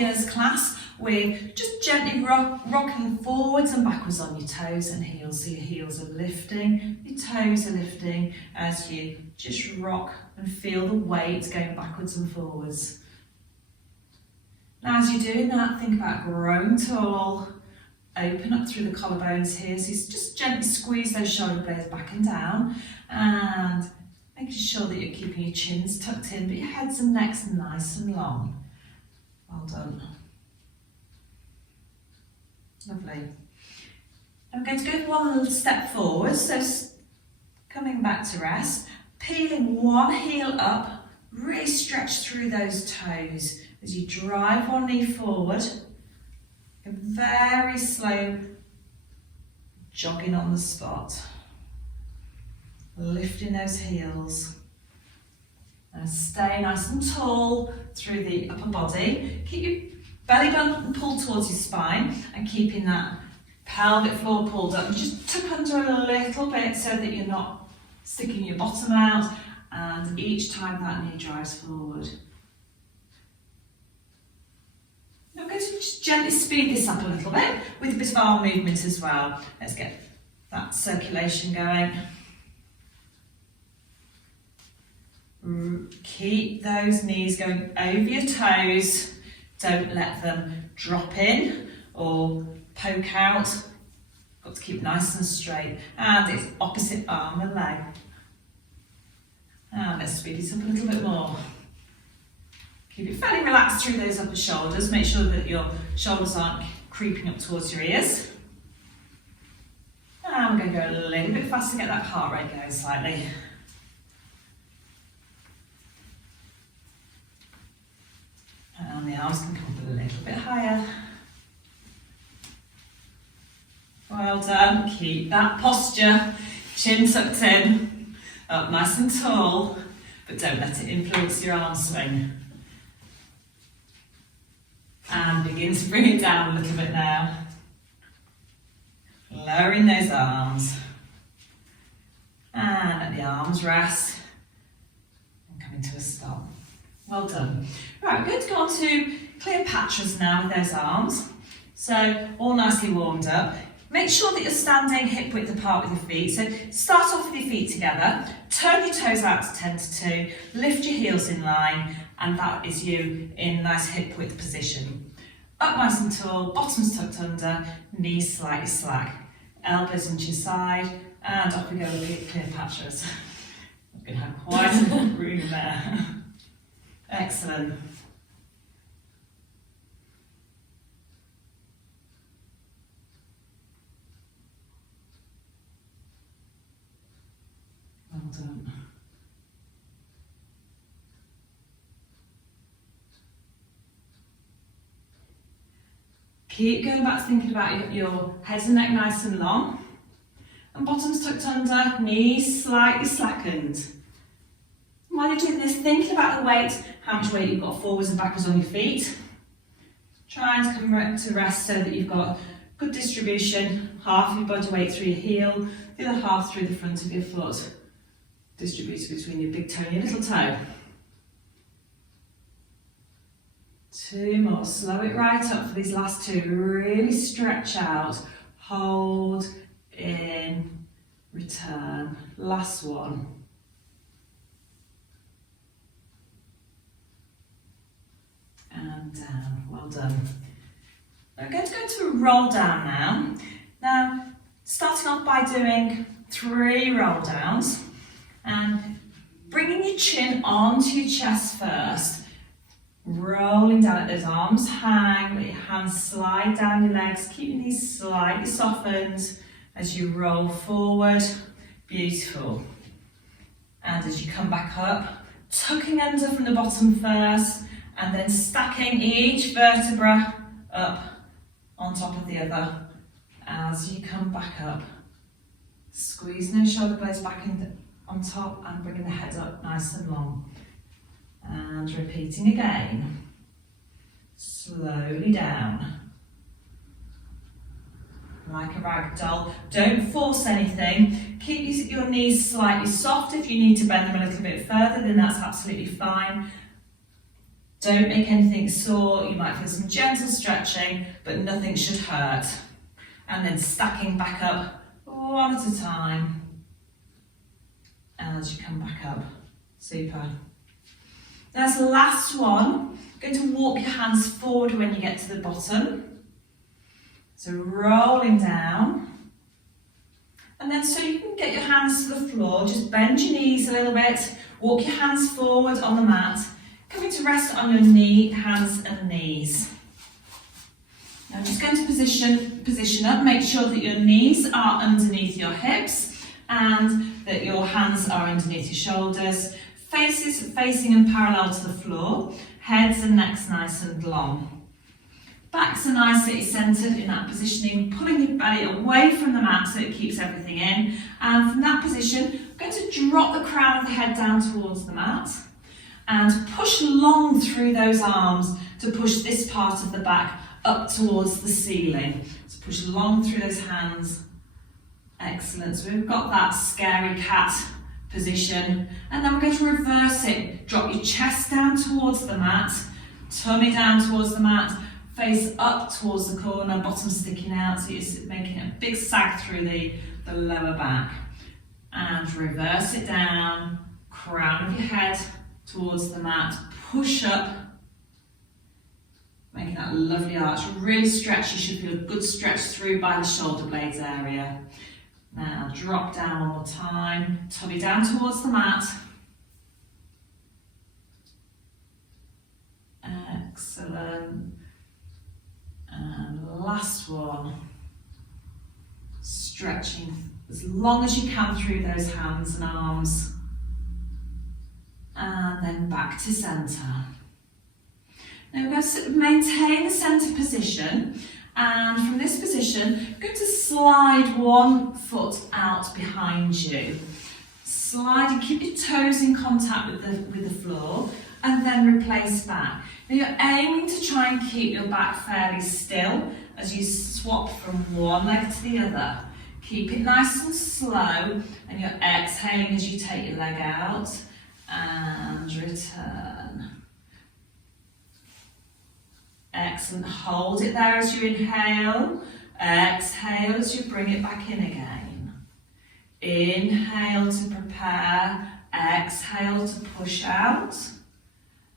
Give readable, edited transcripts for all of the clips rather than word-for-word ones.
beginner's class with just gently rocking forwards and backwards on your toes and heels. So your heels are lifting, your toes are lifting as you just rock and feel the weight going backwards and forwards. Now as you're doing that, think about growing tall. Open up through the collarbones here, so you just gently squeeze those shoulder blades back and down, and making sure that you're keeping your chins tucked in, but your heads and necks nice and long. Well done. Lovely. I'm going to go one little step forward, so coming back to rest, peeling one heel up, really stretch through those toes as you drive one knee forward. A very slow jogging on the spot, lifting those heels. Now stay nice and tall through the upper body. Keep your belly button pulled towards your spine and keeping that pelvic floor pulled up. Just tuck under a little bit so that you're not sticking your bottom out, and each time that knee drives forward. I'm going to just gently speed this up a little bit with a bit of arm movement as well. Let's get that circulation going. Keep those knees going over your toes. Don't let them drop in or poke out. Got to keep nice and straight. And it's opposite arm and leg. And let's speed this up a little bit more. Keep it fairly relaxed through those upper shoulders. Make sure that your shoulders aren't creeping up towards your ears. And we're going to go a little bit faster, get that heart rate going slightly. And the arms can come up a little bit higher. Well done. Keep that posture. Chin tucked in, up nice and tall, but don't let it influence your arm swing. And begin to bring it down a little bit now. Lowering those arms. And let the arms rest. And coming to a stop. Well done. Right, we're going to go on to Cleopatras now with those arms. So, all nicely warmed up. Make sure that you're standing hip width apart with your feet. So, start off with your feet together. Turn your toes out to 10 to 2. Lift your heels in line. And that is you in nice hip width position. Up nice and tall, bottoms tucked under, knees slightly slack. Elbows into your side, and off we go with Cleopatras. I'm going to have quite a lot of room there. Excellent. Well done. Keep going back, thinking about your head and neck nice and long. And bottoms tucked under, knees slightly slackened. While you're doing this, thinking about the weight, how much weight you've got forwards and backwards on your feet. Try and come to rest so that you've got good distribution. Half your body weight through your heel, the other half through the front of your foot. Distributed between your big toe and your little toe. 2 more, slow it right up for these last 2, really stretch out, hold, in, return, last one. And down, well done. We're going to go to a roll down now. Now, starting off by doing 3 roll downs, and bringing your chin onto your chest first. Rolling down, let those arms hang, let your hands slide down your legs, keep your knees slightly softened as you roll forward. Beautiful. And as you come back up, tucking under from the bottom first, and then stacking each vertebra up on top of the other as you come back up. Squeezing those shoulder blades back on top and bringing the head up nice and long. And repeating again. Slowly down. Like a rag doll. Don't force anything. Keep your knees slightly soft. If you need to bend them a little bit further, then that's absolutely fine. Don't make anything sore. You might feel some gentle stretching, but nothing should hurt. And then stacking back up one at a time. And as you come back up, super. That's the last one. Going to walk your hands forward when you get to the bottom. So rolling down. And then so you can get your hands to the floor, just bend your knees a little bit, walk your hands forward on the mat, coming to rest on your hands and knees. Now I'm just going to position up, make sure that your knees are underneath your hips and that your hands are underneath your shoulders, faces facing and parallel to the floor, heads and necks nice and long. Backs are nicely centred in that positioning, pulling your belly away from the mat so it keeps everything in. And from that position, I'm going to drop the crown of the head down towards the mat and push long through those arms to push this part of the back up towards the ceiling. So push long through those hands. Excellent. So we've got that scary cat position. And then we're going to reverse it. Drop your chest down towards the mat, tummy down towards the mat, face up towards the corner, bottom sticking out, so you're making a big sag through the lower back. And reverse it down, crown of your head towards the mat, push up, making that lovely arch. Really stretch, you should feel a good stretch through by the shoulder blades area. Now drop down one more time, tummy down towards the mat. Excellent. And last one, stretching as long as you can through those hands and arms. And then back to centre. Now we're going to maintain the centre position, and from this position, we're going to slide one foot out behind you. Slide and keep your toes in contact with the floor, and then replace back. Now you're aiming to try and keep your back fairly still as you swap from one leg to the other. Keep it nice and slow, and you're exhaling as you take your leg out and return. Excellent. Hold it there as you inhale. Exhale as you bring it back in again. Inhale to prepare. Exhale to push out.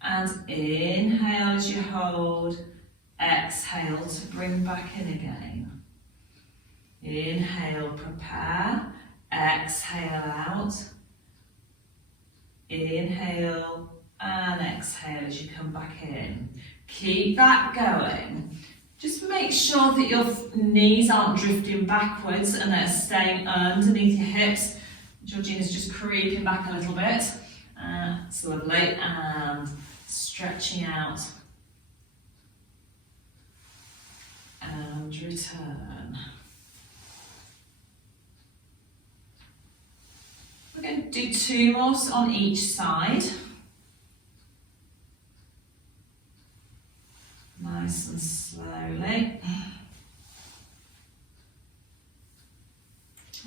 And inhale as you hold. Exhale to bring back in again. Inhale, prepare. Exhale out. Inhale and exhale as you come back in. Keep that going. Just make sure that your knees aren't drifting backwards and they're staying underneath your hips. Georgina's just creeping back a little bit. That's lovely. And stretching out. And return. We're going to do 2 more on each side. Nice and slowly.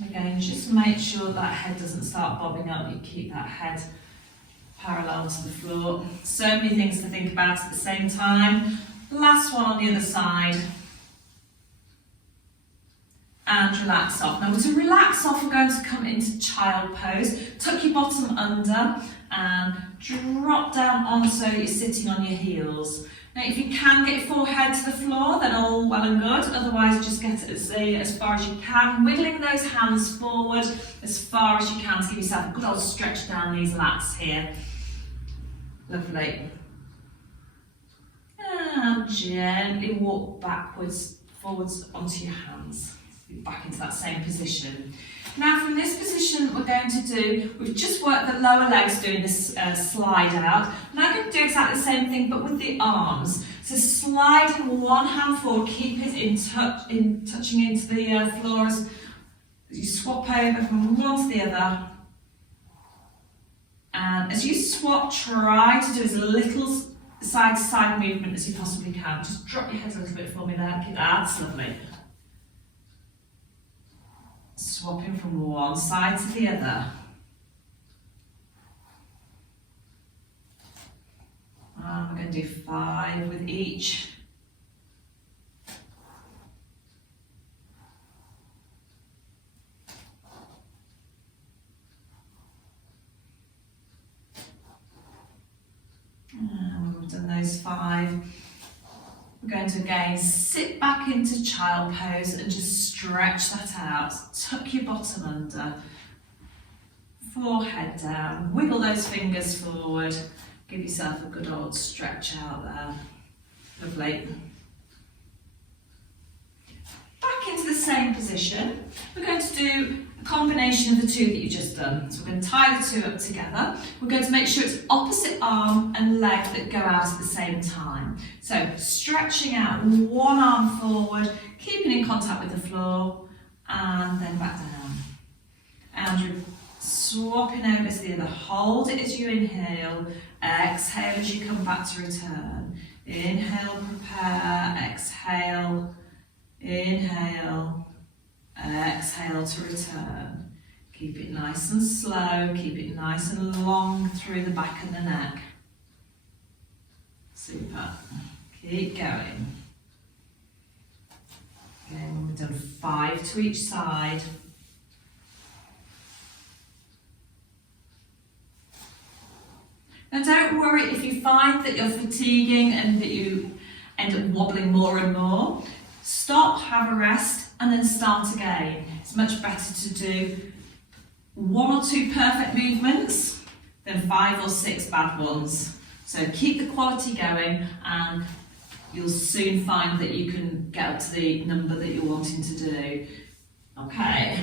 Again, just make sure that head doesn't start bobbing up. You keep that head parallel to the floor. So many things to think about at the same time. Last one on the other side. And relax off. Now to relax off, we're going to come into child pose. Tuck your bottom under and drop down on so you're sitting on your heels. Now if you can get your forehead to the floor, then all well and good. Otherwise just get it as far as you can. Wiggling those hands forward as far as you can to give yourself a good old stretch down these lats here. Lovely. And gently walk forwards onto your hands. Back into that same position. Now from this position we're going to do, we've just worked the lower legs doing this slide out. Now I'm going to do exactly the same thing but with the arms. So sliding one hand forward, keep it touching into the floor as you swap over from one to the other. And as you swap, try to do as little side to side movement as you possibly can. Just drop your head a little bit for me there. That's lovely. Swapping from one side to the other. And we're going to do 5 with each. And when we've done those 5, we're going to again sit back into child pose and just stretch that out. Tuck your bottom under, forehead down, wiggle those fingers forward, give yourself a good old stretch out there. Lovely. Back into the same position. We're going to do a combination of the 2 that you've just done. So we're going to tie the 2 up together. We're going to make sure it's opposite arm and leg that go out at the same time. So stretching out one arm forward, keeping in contact with the floor, and then back down. And you're swapping over to the other. Hold it as you inhale. Exhale as you come back to return. Inhale, prepare, exhale. Inhale, exhale to return. Keep it nice and slow, keep it nice and long through the back of the neck. Super. Keep going. Again, we've done 5 to each side. Now don't worry if you find that you're fatiguing and that you end up wobbling more and more. Stop, have a rest, and then start again. It's much better to do 1 or 2 perfect movements than 5 or 6 bad ones. So keep the quality going and you'll soon find that you can get up to the number that you're wanting to do. Okay.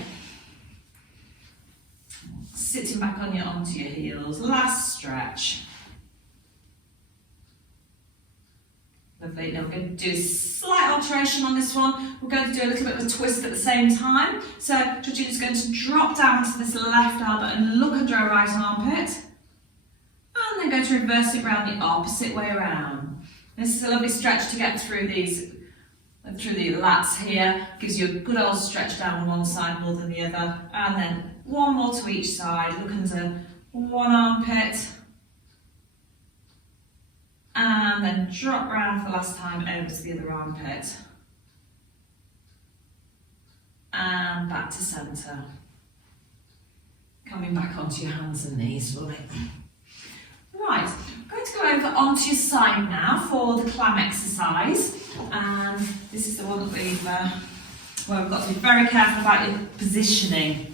Sitting back onto your heels. Last stretch. Lovely. Now we're going to do a slight alteration on this one. We're going to do a little bit of a twist at the same time. So Georgina's going to drop down to this left elbow and look under her right armpit. And then going to reverse it around the opposite way around. This is a lovely stretch to get through the lats here. Gives you a good old stretch down on one side more than the other. And then 1 more to each side. Look under one armpit. And then drop round for the last time over to the other armpit. And back to centre. Coming back onto your hands and knees, will it? Right, I'm going to go over onto your side now for the clam exercise. And this is the one that we've got to be very careful about your positioning.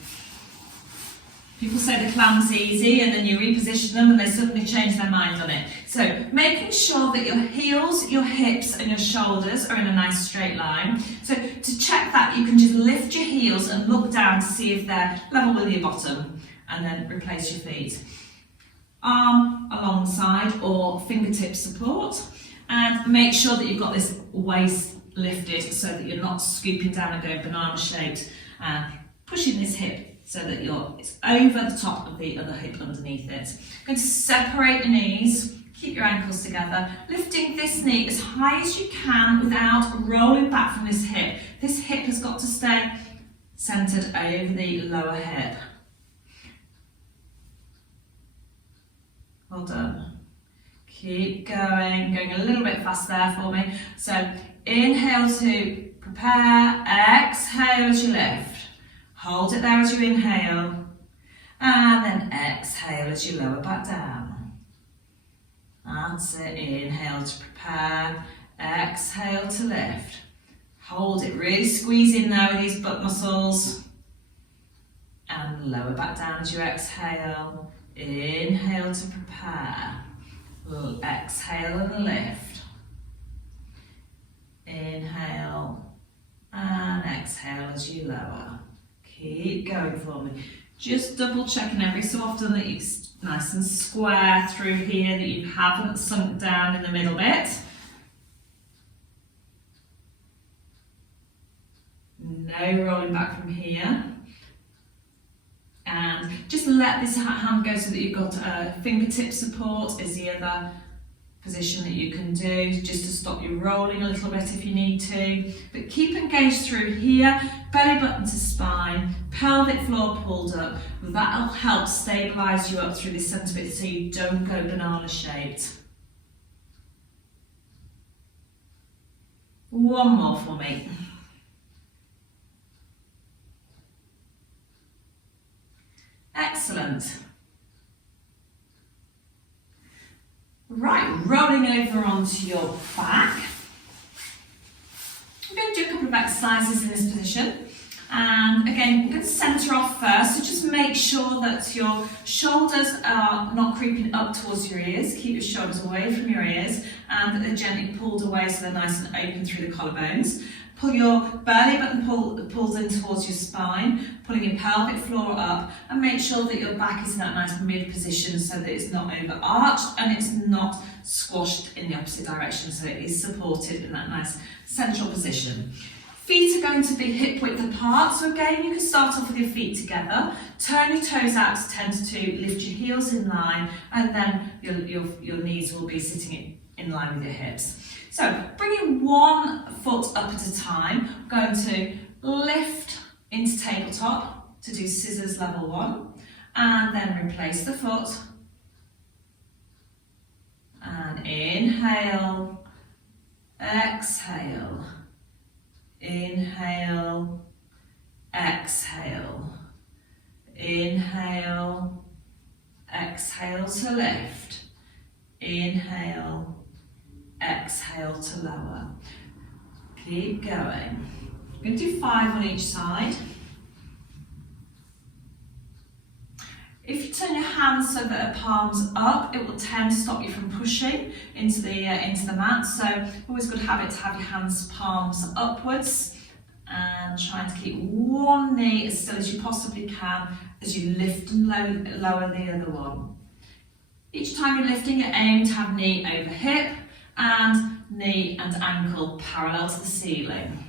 People say the clam's easy and then you reposition them and they suddenly change their mind on it. So making sure that your heels, your hips and your shoulders are in a nice straight line. So to check that, you can just lift your heels and look down to see if they're level with your bottom and then replace your feet. Arm alongside or fingertip support, and make sure that you've got this waist lifted so that you're not scooping down and going banana shaped, and pushing this hip so that it's over the top of the other hip underneath it. Going to separate the knees, keep your ankles together, lifting this knee as high as you can without rolling back from this hip. This hip has got to stay centered over the lower hip. Well done. Keep going a little bit fast there for me. So inhale to prepare, exhale as you lift. Hold it there as you inhale, and then exhale as you lower back down. That's it, inhale to prepare, exhale to lift. Hold it, really squeeze in there with these butt muscles. And lower back down as you exhale. Inhale to prepare, exhale and lift. Inhale and exhale as you lower. Keep going for me. Just double checking every so often that you're nice and square through here, that you haven't sunk down in the middle bit. No rolling back from here. And just let this hand go so that you've got fingertip support is the other position that you can do, just to stop you rolling a little bit if you need to. But keep engaged through here, belly button to spine, pelvic floor pulled up. That'll help stabilise you up through this centre bit so you don't go banana shaped. One more for me. Excellent. Right, rolling over onto your back. We're going to do a couple of exercises in this position. And again, we're going to centre off first, so just make sure that your shoulders are not creeping up towards your ears. Keep your shoulders away from your ears and that they're gently pulled away so they're nice and open through the collarbones. Pull your belly button pulls in towards your spine, pulling your pelvic floor up, and make sure that your back is in that nice mid position so that it's not overarched and it's not squashed in the opposite direction, so it is supported in that nice central position. Feet are going to be hip width apart, so again you can start off with your feet together, turn your toes out to tend to lift your heels in line, and then your knees will be sitting in line with your hips. So bringing one foot up at a time, we're going to lift into tabletop to do scissors level 1, and then replace the foot, and inhale, exhale. Inhale, exhale, inhale, exhale to lift, inhale, exhale to lower. Keep going. We're going to do 5 on each side. If you turn your hands so that the palms up, it will tend to stop you from pushing into the mat. So always good habit to have your hands palms upwards and trying to keep one knee as still as you possibly can as you lift and lower the other one. Each time you're lifting, you aim to have knee over hip and knee and ankle parallel to the ceiling.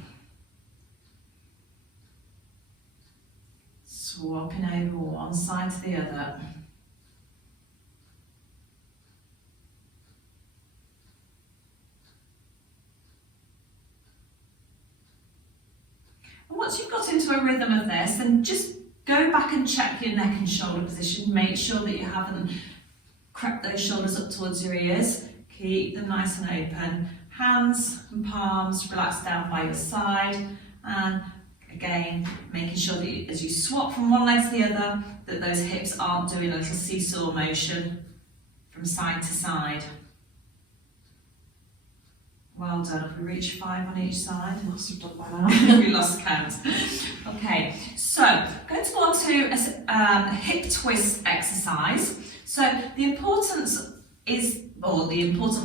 Swapping over one side to the other. And once you've got into a rhythm of this, then just go back and check your neck and shoulder position. Make sure that you haven't crept those shoulders up towards your ears. Keep them nice and open. Hands and palms relax down by your side, and again, making sure that as you swap from one leg to the other, that those hips aren't doing a little seesaw motion from side to side. Well done. Have we reached 5 on each side? I must have done by now. We lost count. Okay, so I'm going to go on to a hip twist exercise. So the important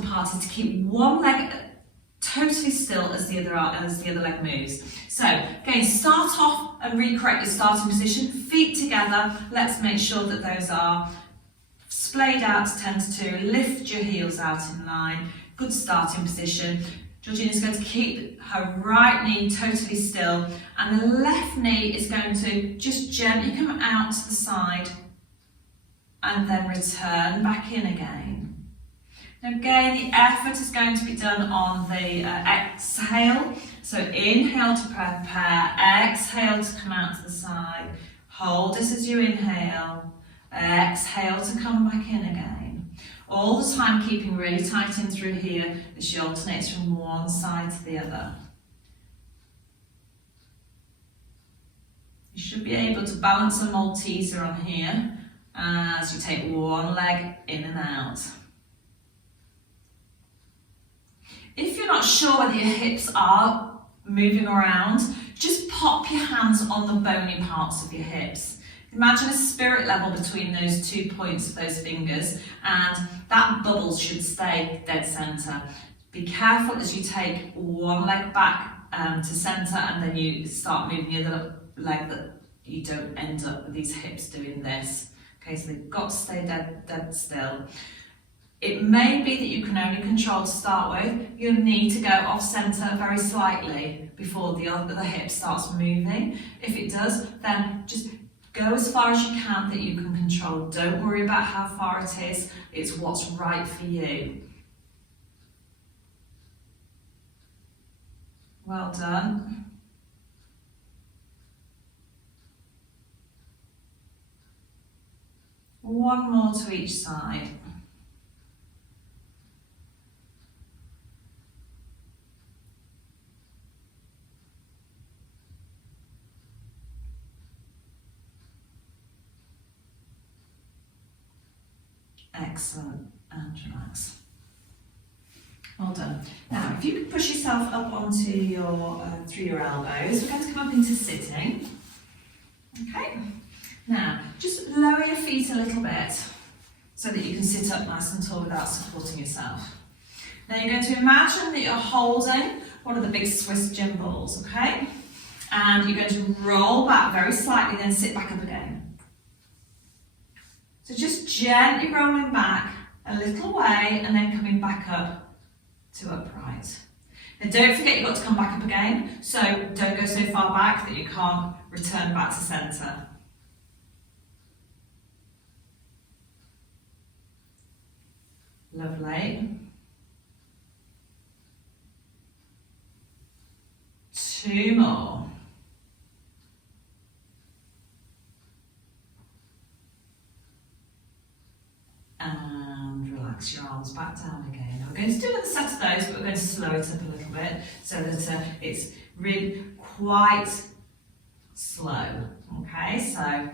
part is to keep one leg totally still as the other leg moves. So again, start off and recorrect your starting position, feet together. Let's make sure that those are splayed out to tend to lift your heels out in line. Good starting position. Georgina's going to keep her right knee totally still, and the left knee is going to just gently come out to the side and then return back in again. Now again, the effort is going to be done on the exhale. So inhale to prepare, exhale to come out to the side. Hold this as you inhale, exhale to come back in again. All the time keeping really tight in through here as she alternates from one side to the other. You should be able to balance a Malteser on here as you take one leg in and out. If you're not sure whether your hips are moving around, just pop your hands on the bony parts of your hips. Imagine a spirit level between those 2 points of those fingers, and that bubble should stay dead centre. Be careful as you take one leg back to centre and then you start moving the other leg that you don't end up with these hips doing this. Okay, so they've got to stay dead still. It may be that you can only control to start with. You'll need to go off centre very slightly before the other hip starts moving. If it does, then just go as far as you can that you can control. Don't worry about how far it is. It's what's right for you. Well done. One more to each side. Excellent, and relax. Well done. Now, if you could push yourself up onto your, through your elbows, we're going to come up into sitting. Okay. Now, just lower your feet a little bit so that you can sit up nice and tall without supporting yourself. Now, you're going to imagine that you're holding one of the big Swiss gym balls, okay? And you're going to roll back very slightly, then sit back up again. So just gently rolling back a little way and then coming back up to upright. Now don't forget you've got to come back up again, so don't go so far back that you can't return back to centre. Lovely. 2 more. And relax your arms back down again. Now we're going to do another set of those, but we're going to slow it up a little bit so that it's really quite slow. Okay, so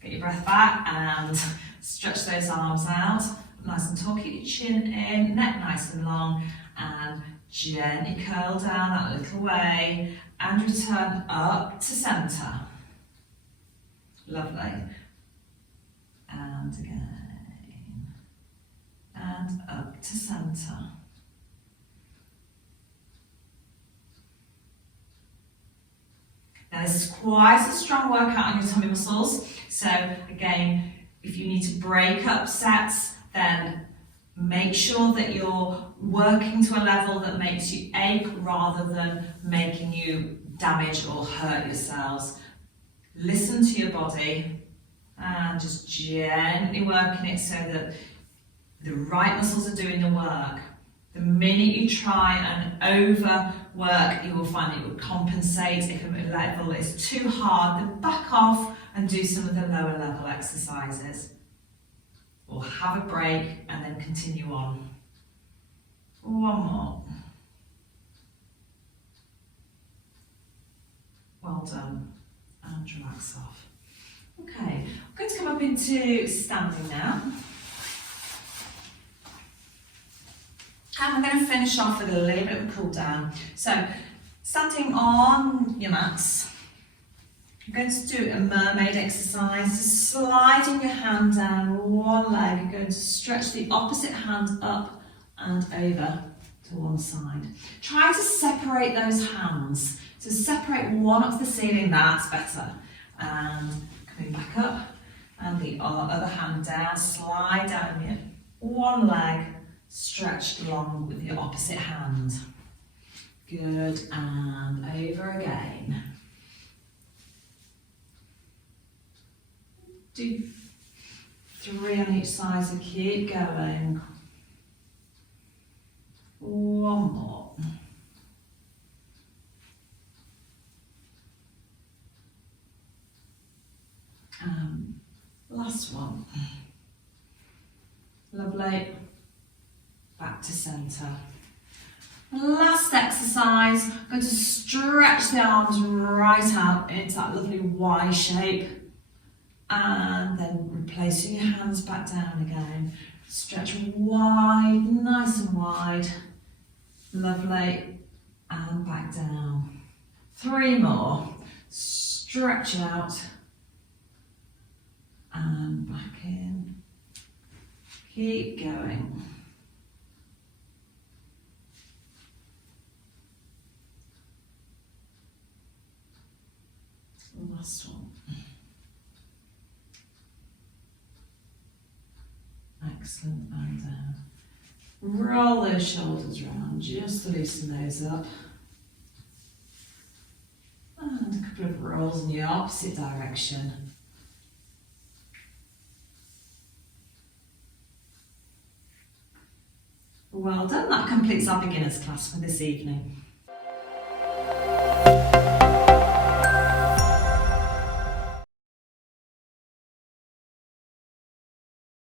get your breath back and stretch those arms out. Nice and tall, keep your chin in, neck nice and long, and gently curl down that little way and return up to centre. Lovely. And again. And up to centre. Now this is quite a strong workout on your tummy muscles, so again, if you need to break up sets, then make sure that you're working to a level that makes you ache rather than making you damage or hurt yourselves. Listen to your body and just gently working it so that the right muscles are doing the work. The minute you try and overwork, you will find that you will compensate. If a level is too hard, then back off and do some of the lower level exercises. Or have a break and then continue on. 1 more. Well done. And relax off. Okay, I'm going to come up into standing now. And we're going to finish off with a little bit of a cool down. So, standing on your mats, you're going to do a mermaid exercise. Just sliding your hand down one leg. You're going to stretch the opposite hand up and over to one side. Try to separate those hands. So separate one up to the ceiling, that's better. And coming back up, and the other hand down, slide down your one leg, stretched along with your opposite hand. Good, and over again. Do 3 on each side, so keep going. 1 more. Last one. Lovely. Back to centre. Last exercise, I'm going to stretch the arms right out into that lovely Y shape. And then replacing your hands back down again. Stretch wide, nice and wide. Lovely. And back down. 3 more. Stretch out. And back in. Keep going. Last one. Excellent, and down. Roll those shoulders round, just to loosen those up. And a couple of rolls in the opposite direction. Well done, that completes our beginners class for this evening.